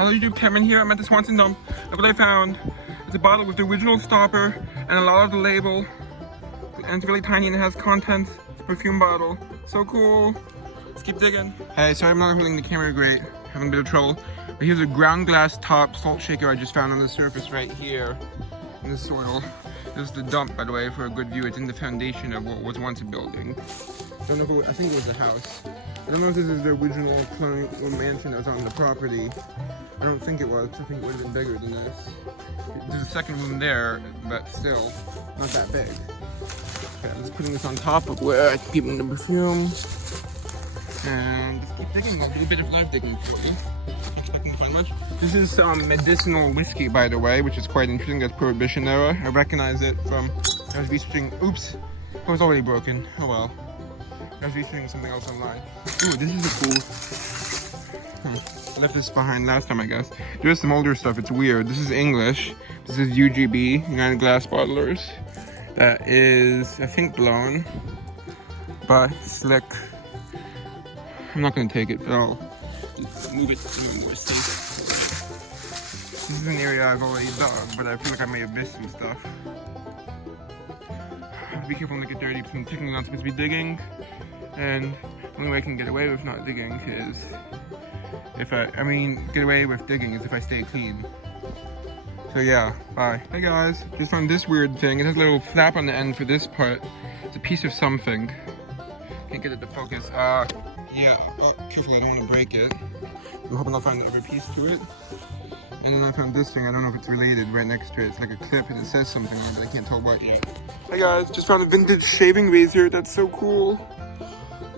Hello YouTube, Cameron here. I'm at the Swanson dump. Look what I found. It's a bottle with the original stopper and a lot of the label. And it's really tiny and it has contents. It's a perfume bottle. So cool. Let's keep digging. Hey, sorry I'm not holding the camera great. Having a bit of trouble. But here's a ground glass top salt shaker I just found on the surface right here in the soil. This is the dump, by the way, for a good view. It's in the foundation of what was once a building. I don't know if it was, I think it was a house. I don't know if this is the original colonial mansion that was on the property. I don't think it was. I think it would have been bigger than this. There's a second room there, but still not that big. Okay, I'm just putting this on top of where I keep keeping the perfume. And just keep digging. I'll do a bit of live digging for you. Not expecting to find much. This is some medicinal whiskey, by the way, which is quite interesting. That's Prohibition era. I recognize it from, I was researching, oops, it was already broken. Oh well. I was researching something else online. Ooh, this is a cool, I left this behind last time, I guess. There's some older stuff, it's weird. This is English. This is UGB, United Glass Bottlers. That is, I think, blown. But slick. I'm not gonna take it, but I'll move it to more safe. This is an area I've already dug, but I feel like I may have missed some stuff. I have to be careful not to get dirty because I'm technically not supposed to be digging. And the only way I can get away with not digging is if get away with digging is if I stay clean. So yeah, bye. Hey guys, just found this weird thing. It has a little flap on the end for this part. It's a piece of something. Can't get it to focus. Yeah, oh, careful, I don't want to break it. I'm hoping I'll find another piece to it. And then I found this thing, I don't know if it's related, right next to it. It's like a clip and it says something on it, but I can't tell what yet. Hey guys, just found a vintage shaving razor. That's so cool.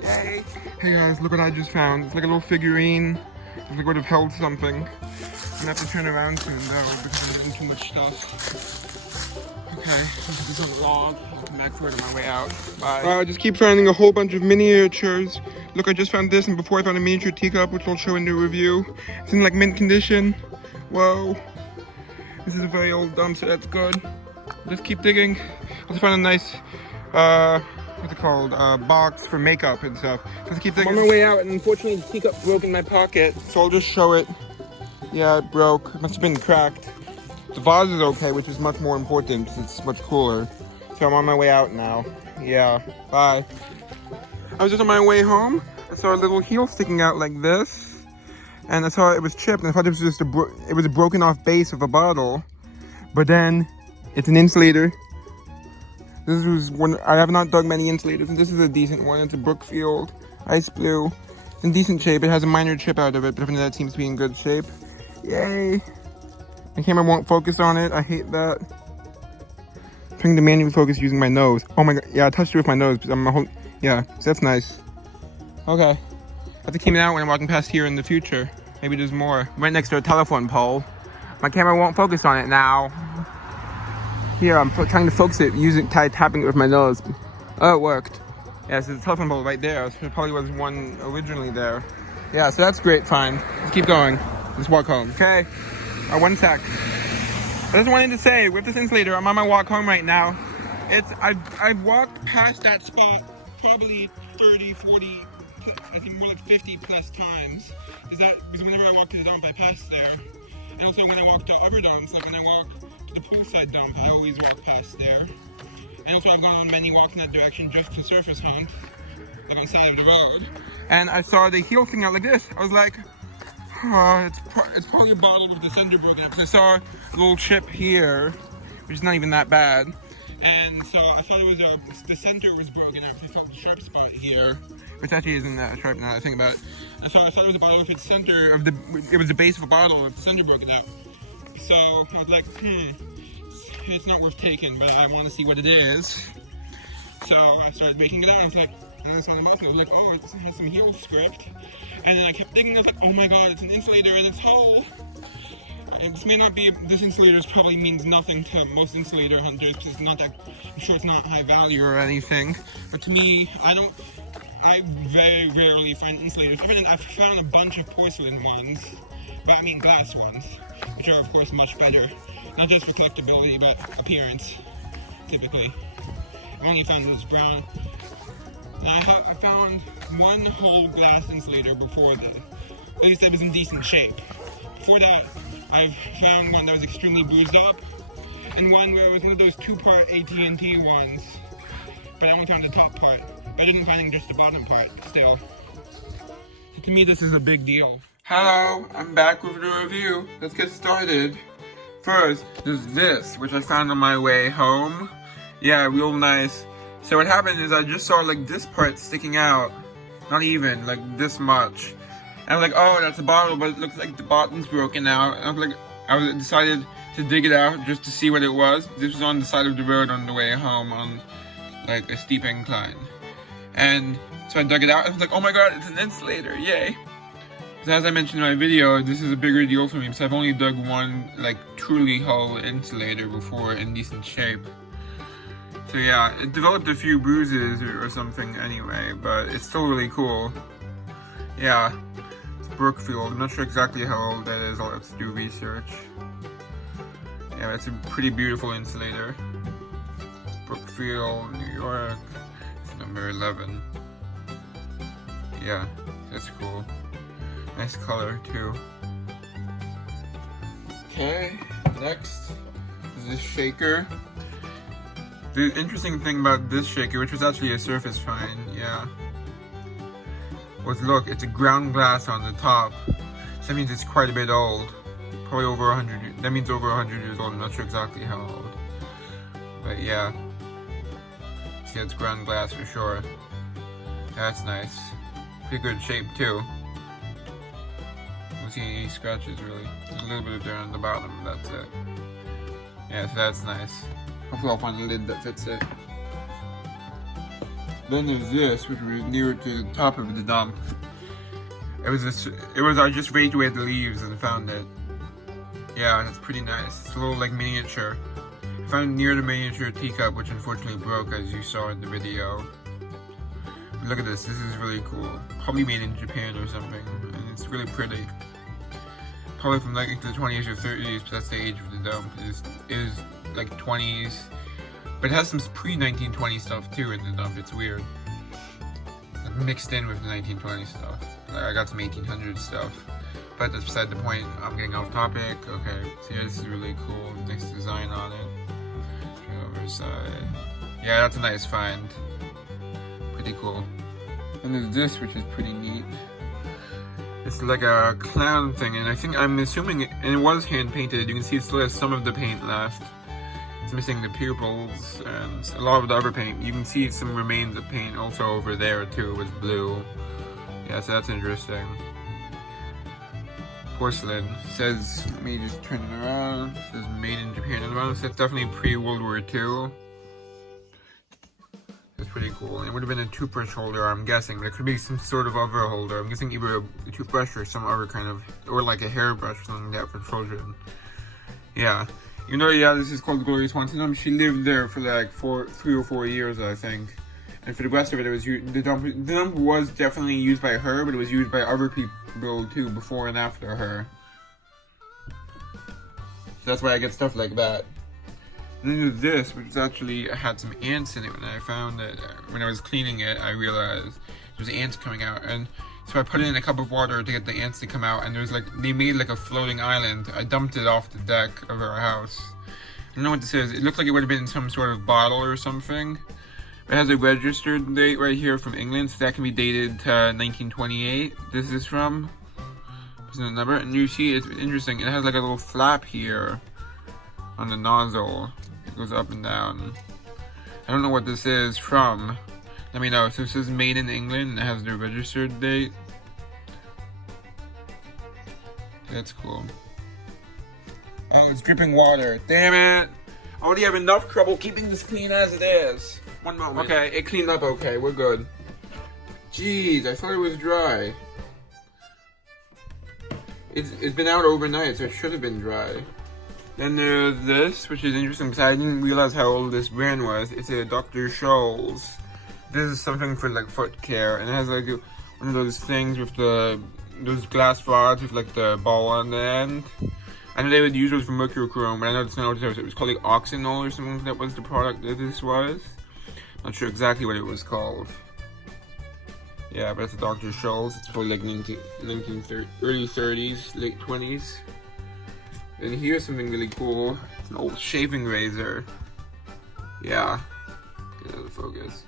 Yay! Hey guys, look what I just found. It's like a little figurine. It's like it would have held something. I'm gonna have to turn around soon though because I'm getting too much stuff. Okay, I'll put this on the log. I'll come back for it on my way out. Bye. I just keep finding a whole bunch of miniatures. Look, I just found this, and before I found a miniature teacup, which I'll show in the review. It's in like mint condition. Whoa. This is a very old dump, so that's good. Just keep digging. I just found a nice, what's it called? Box for makeup and stuff. Just keep digging. I'm on my way out, and unfortunately the teacup broke in my pocket, so I'll just show it. Yeah, it broke. It must have been cracked. The vase is okay, which is much more important because it's much cooler. So I'm on my way out now. Yeah, bye. I was just on my way home. I saw a little heel sticking out like this. And I saw it was chipped, and I thought it was just a broken off base of a bottle. But then, it's an insulator. This was one, I have not dug many insulators, and this is a decent one. It's a Brookfield Ice Blue. It's in decent shape. It has a minor chip out of it, but other than that, it seems to be in good shape. Yay! My camera won't focus on it. I hate that. I'm trying to manually focus using my nose. Oh my god, yeah, I touched it with my nose. Yeah, so that's nice. Okay. I have to keep it out when I'm walking past here in the future. Maybe there's more. Right next to a telephone pole. My camera won't focus on it now. Here, I'm trying to focus it tapping it with my nose. Oh, it worked. Yeah, so there's a telephone pole right there. There probably was one originally there. Yeah, so that's great, fine. Let's keep going. Let's walk home. Okay. One sec. I just wanted to say, with this insulator, I'm on my walk home right now. I've walked past that spot probably 30, 40, I think more like 50 plus times. Because whenever I walk to the dump, I pass there. And also when I walk to other dumps, like when I walk to the poolside dump, I always walk past there. And also I've gone on many walks in that direction just to surface hunt, like on the side of the road. And I saw the heel thing out like this. I was like, it's probably a bottle with the center broken up. I saw a little chip here, which is not even that bad. And so I thought it was the center was broken up. I felt the sharp spot here, which actually isn't that sharp now that I think about it. And so I thought it was a bottle with its center it was the base of a bottle with the center broken up. So I was like, it's not worth taking, but I want to see what it is. So I started breaking it out. I was like, and I saw the mouth and I was like, oh, it has some heel script. And then I kept digging, I was like, oh my god, it's an insulator and it's whole. And this may not be, this insulator probably means nothing to most insulator hunters because it's not that, I'm sure it's not high value or anything. But to me, I very rarely find insulators. I've found a bunch of porcelain ones, but I mean glass ones, which are of course much better. Not just for collectability, but appearance, typically. I've only found this brown. I found one whole glass insulator before at least it was in decent shape. before that, I've found one that was extremely bruised up, and one where it was one of those two-part AT&T ones, but I only found the top part. I didn't find just the bottom part, still. So to me, this is a big deal. Hello, I'm back with a review. Let's get started. First, there's this, which I found on my way home. Yeah, real nice. So what happened is I just saw like this part sticking out. Not even, like this much. And I was like, oh, that's a bottle, but it looks like the bottom's broken out. And I decided to dig it out just to see what it was. This was on the side of the road on the way home on like a steep incline. And so I dug it out and I was like, oh my god, it's an insulator, yay. So as I mentioned in my video, this is a bigger deal for me because I've only dug one like truly hull insulator before in decent shape. So yeah, it developed a few bruises or something anyway, but it's still really cool. Yeah, it's Brookfield. I'm not sure exactly how old that is. I'll have to do research. Yeah, it's a pretty beautiful insulator. Brookfield, New York. It's number 11. Yeah, that's cool. Nice color too. Okay, next is this shaker. The interesting thing about this shaker, which was actually a surface find, yeah, was look, it's a ground glass on the top. So that means it's quite a bit old. Probably over 100, that means over 100 years old. I'm not sure exactly how old. But yeah. See, it's ground glass for sure. That's nice. Pretty good shape too. Don't see any scratches really. There's a little bit of dirt on the bottom, that's it. Yeah, so that's nice. Hopefully I'll find a lid that fits it. Then there's this, which was nearer to the top of the dump. I just raked away the leaves and found it. Yeah, it's pretty nice. It's a little like miniature. I found it near the miniature teacup, which unfortunately broke as you saw in the video. But look at this is really cool. Probably made in Japan or something, and it's really pretty. Probably from like the 20s or 30s, but that's the age of the dump. It is like 20s, but it has some pre-1920 stuff too in the dump. It's weird, like mixed in with the 1920 stuff. Like I got some 1800 stuff, but that's beside the point. I'm getting off topic. Okay, so yeah, this is really cool. Nice design on it. Overside. Yeah, that's a nice find. Pretty cool. And there's this, which is pretty neat. It's like a clown thing, and I'm assuming and it was hand painted. You can see it still has some of the paint left. It's missing the pupils and a lot of the other paint. You can see some remains of paint also over there too with blue. Yeah, so that's interesting. Porcelain. It says, let me just turn it around. It says made in Japan on the bottom, so it's definitely pre-World War II. It's pretty cool. And it would have been a toothbrush holder, I'm guessing, but it could be some sort of other holder. I'm guessing either a toothbrush or some other kind of, or like a hairbrush or something like that for children. Yeah. You know, yeah, this is called Gloria Swanson. She lived there for like 3 or 4 years, I think. And for the rest of it, the dump was definitely used by her, but it was used by other people too, before and after her. So that's why I get stuff like that. And then there's this, which actually had some ants in it when I found it. When I was cleaning it, I realized there was ants coming out, and so I put it in a cup of water to get the ants to come out, and they made like a floating island. I dumped it off the deck of our house. I don't know what this is. It looked like it would have been some sort of bottle or something. It has a registered date right here from England, so that can be dated to 1928. This is from. There's a number, and you see it's interesting. It has like a little flap here on the nozzle. It goes up and down. I don't know what this is from. Let me know. So this is made in England and it has the registered date. That's cool. Oh, it's dripping water. Damn it! I already have enough trouble keeping this clean as it is. One moment. Okay, it cleaned up okay. We're good. Jeez, I thought it was dry. It's been out overnight, so it should have been dry. Then there's this, which is interesting because I didn't realize how old this brand was. It's a Dr. Scholl's. This is something for like foot care, and it has like one of those things with those glass rods with like the ball on the end. I know they would use those for mercurochrome, but I know it's not what it was called, like oxynol or something. That was the product that this was. Not sure exactly what it was called. Yeah, but it's a Dr. Scholl's. It's probably like early 30s, late 20s. And here's something really cool. It's an old shaving razor. Yeah. Get out of focus.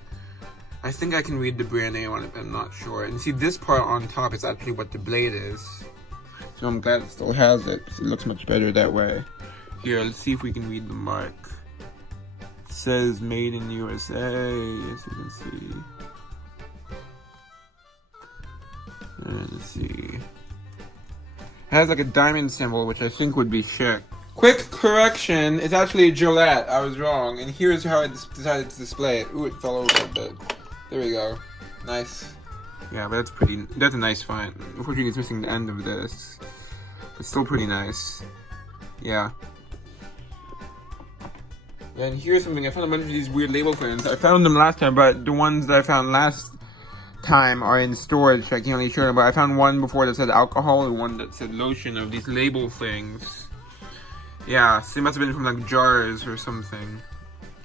I think I can read the brand name on it, but I'm not sure. And see, this part on top is actually what the blade is. So I'm glad it still has it, because it looks much better that way. Here, let's see if we can read the mark. It says made in USA, as you can see. And let's see. It has like a diamond symbol, which I think would be chic. Quick correction, it's actually a Gillette. I was wrong. And here's how I decided to display it. Ooh, it fell over a bit. There we go. Nice. Yeah, but that's a nice find. Unfortunately, it's missing the end of this. It's still pretty nice. Yeah. And here's something. I found a bunch of these weird label things. I found them last time, but the ones that I found last time are in storage. I can't really show them, but I found one before that said alcohol and one that said lotion of these label things. Yeah, so they must have been from like jars or something.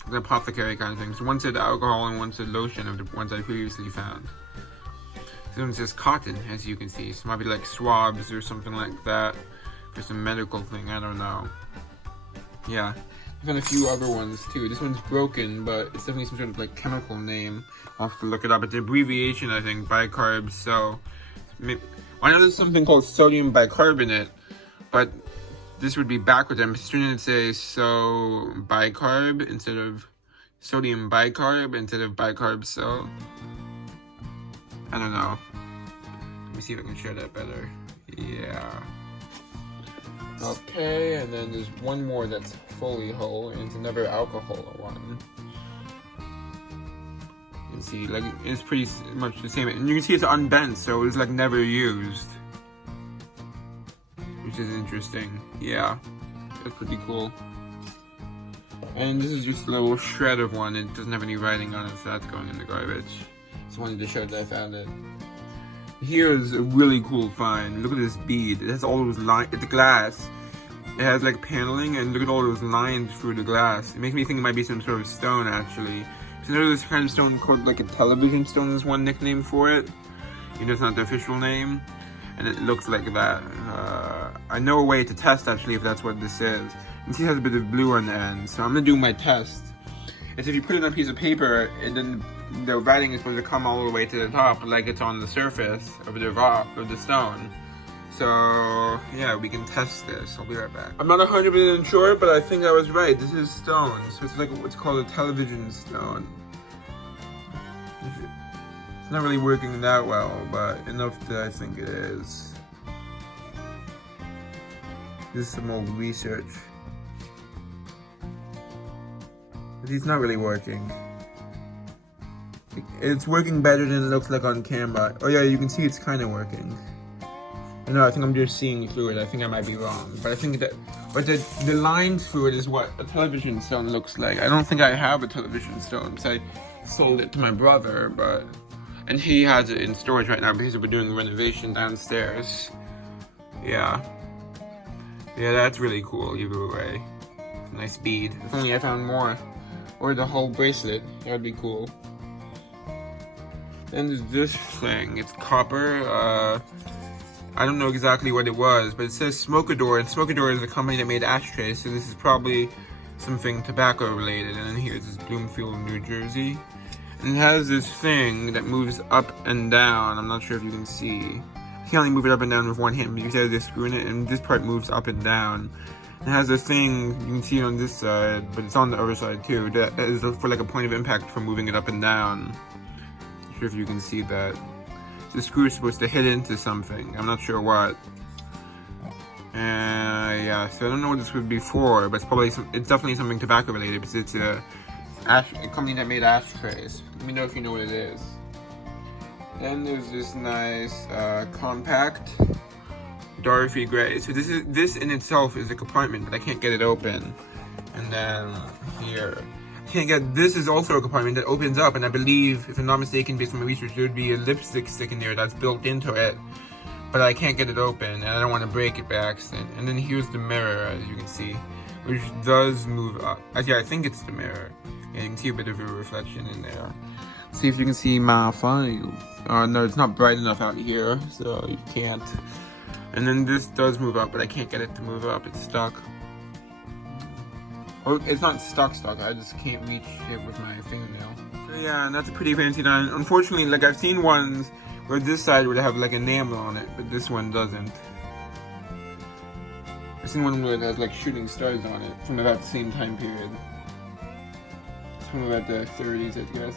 The apothecary kind of thing. So one said alcohol and one said lotion of the ones I previously found. This one says cotton, as you can see. So it might be like swabs or something like that. For some medical thing, I don't know. Yeah. I found a few other ones too. This one's broken, but it's definitely some sort of like chemical name. I'll have to look it up. It's an abbreviation, I think, bicarb. So I know there's something called sodium bicarbonate, but this would be backwards. I'm trying to say so bicarb instead of sodium bicarb instead of bicarb so. I don't know. Let me see if I can show that better. Yeah. Okay, and then there's one more that's fully whole, and it's another alcohol one. You can see, like, it's pretty much the same. And you can see it's unbent, so it's like never used. Which is interesting. Yeah, that's pretty cool. And this is just a little shred of one. It doesn't have any writing on it, so that's going in the garbage. Just wanted to show that I found it. Here's a really cool find. Look at this bead. It has all those lines. It's glass. It has like paneling, and look at all those lines through the glass. It makes me think it might be some sort of stone, actually. So there's this kind of stone called like a television stone. Is one nickname for it. You know, it's not the official name. And it looks like that. I know a way to test actually if that's what this is. You see it has a bit of blue on the end, so I'm gonna do my test. It's if you put it on a piece of paper, and then the writing is supposed to come all the way to the top, like it's on the surface of the rock, of the stone. So yeah, we can test this. I'll be right back. I'm not 100% sure, but I think I was right. This is stone, so it's like what's called a television stone. It's not really working that well, but enough that I think it is. This is some old research. But it's not really working. It's working better than it looks like on camera. Oh yeah, you can see it's kind of working. No, I think I'm just seeing through it. I think I might be wrong. But I think that, but the lines through it is what a television stone looks like. I don't think I have a television stone, because I sold it to my brother, and he has it in storage right now because we're doing renovation downstairs. Yeah. Yeah, that's really cool either way. Nice bead. If only I found more. Or the whole bracelet. That would be cool. Then there's this thing. It's copper. I don't know exactly what it was, but it says Smokador, and Smokador is a company that made ashtrays, so this is probably something tobacco related. And then here's this Bloomfield, New Jersey. And it has this thing that moves up and down. I'm not sure if you can see. You can only move it up and down with one hand, but you can see this screw in it, and this part moves up and down. It has this thing, you can see it on this side, but it's on the other side too, that is for like a point of impact for moving it up and down. Not sure if you can see that. The screw is supposed to hit into something. I'm not sure what. Yeah, so I don't know what this would be for, but it's probably it's definitely something tobacco related, because it's a company that made ashtrays. Let me know if you know what it is. Then there's this nice compact Dorothy gray. So this in itself is a compartment, but I can't get it open. And then here. This is also a compartment that opens up, and I believe, if I'm not mistaken, based on my research, there would be a lipstick stick in there that's built into it, but I can't get it open, and I don't want to break it by accident. And then here's the mirror, as you can see, which does move up. Actually, I think it's the mirror. And you can see a bit of a reflection in there. See if you can see my file. No, it's not bright enough out here, so you can't. And then this does move up, but I can't get it to move up. It's stuck. Or it's not stuck. I just can't reach it with my fingernail. So yeah, and that's a pretty fancy done. Unfortunately, like I've seen ones where this side would have like enamel on it, but this one doesn't. I've seen one where it has like shooting stars on it from about the same time period. It's from about the 30s, I guess.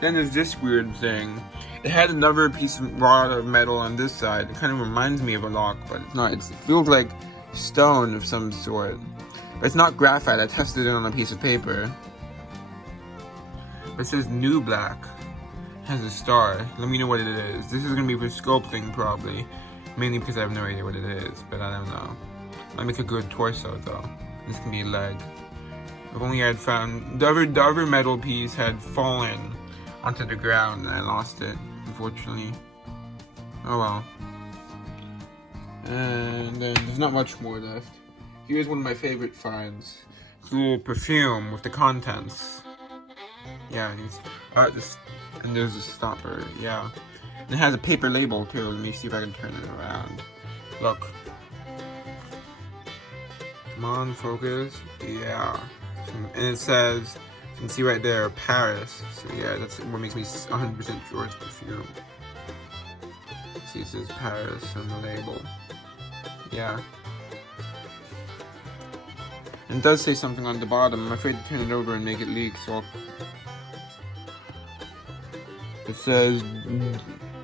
Then there's this weird thing. It had another piece of rod of metal on this side. It kind of reminds me of a lock, but it's not. It feels like stone of some sort. But it's not graphite. I tested it on a piece of paper. It says new black. It has a star. Let me know what it is. This is going to be for sculpting probably. Mainly because I have no idea what it is, but I don't know. Might make a good torso though. This can be a leg. If only I had found... The other metal piece had fallen onto the ground and I lost it, unfortunately. Oh well. And then there's not much more left. Here's one of my favorite finds. It's a little perfume with the contents. Yeah, and there's a stopper, yeah. And it has a paper label too. Let me see if I can turn it around. Look. Come on, focus. Yeah. And it says, you can see right there, Paris. So yeah, that's what makes me 100% sure it's perfume. See, it says Paris on the label. Yeah. And it does say something on the bottom. I'm afraid to turn it over and make it leak, so it says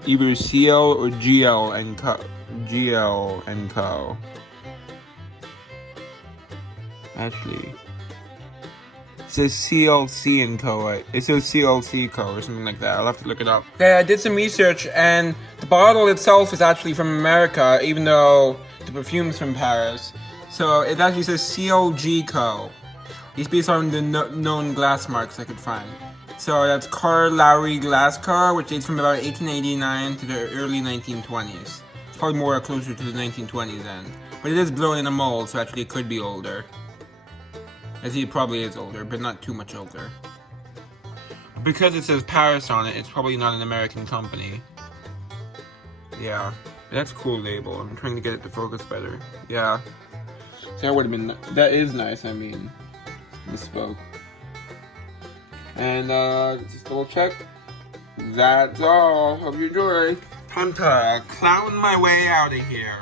either CL or GL and Co. GL and Co. Actually, it says CLC and Co. It says CLC Co. or something like that. I'll have to look it up. Okay, I did some research, and the bottle itself is actually from America, even though the perfume's from Paris. So it actually says CLG Co. It's based on the known glass marks I could find. So that's Carl Lowry Glass Car, which dates from about 1889 to the early 1920s. It's probably more closer to the 1920s then. But it is blown in a mold, so actually it could be older. I see it probably is older, but not too much older. Because it says Paris on it, it's probably not an American company. Yeah, that's a cool label. I'm trying to get it to focus better. Yeah. So that would have been, that is nice, I mean. Misspoke. And just double check. That's all. Hope you enjoy. Time to clown my way out of here.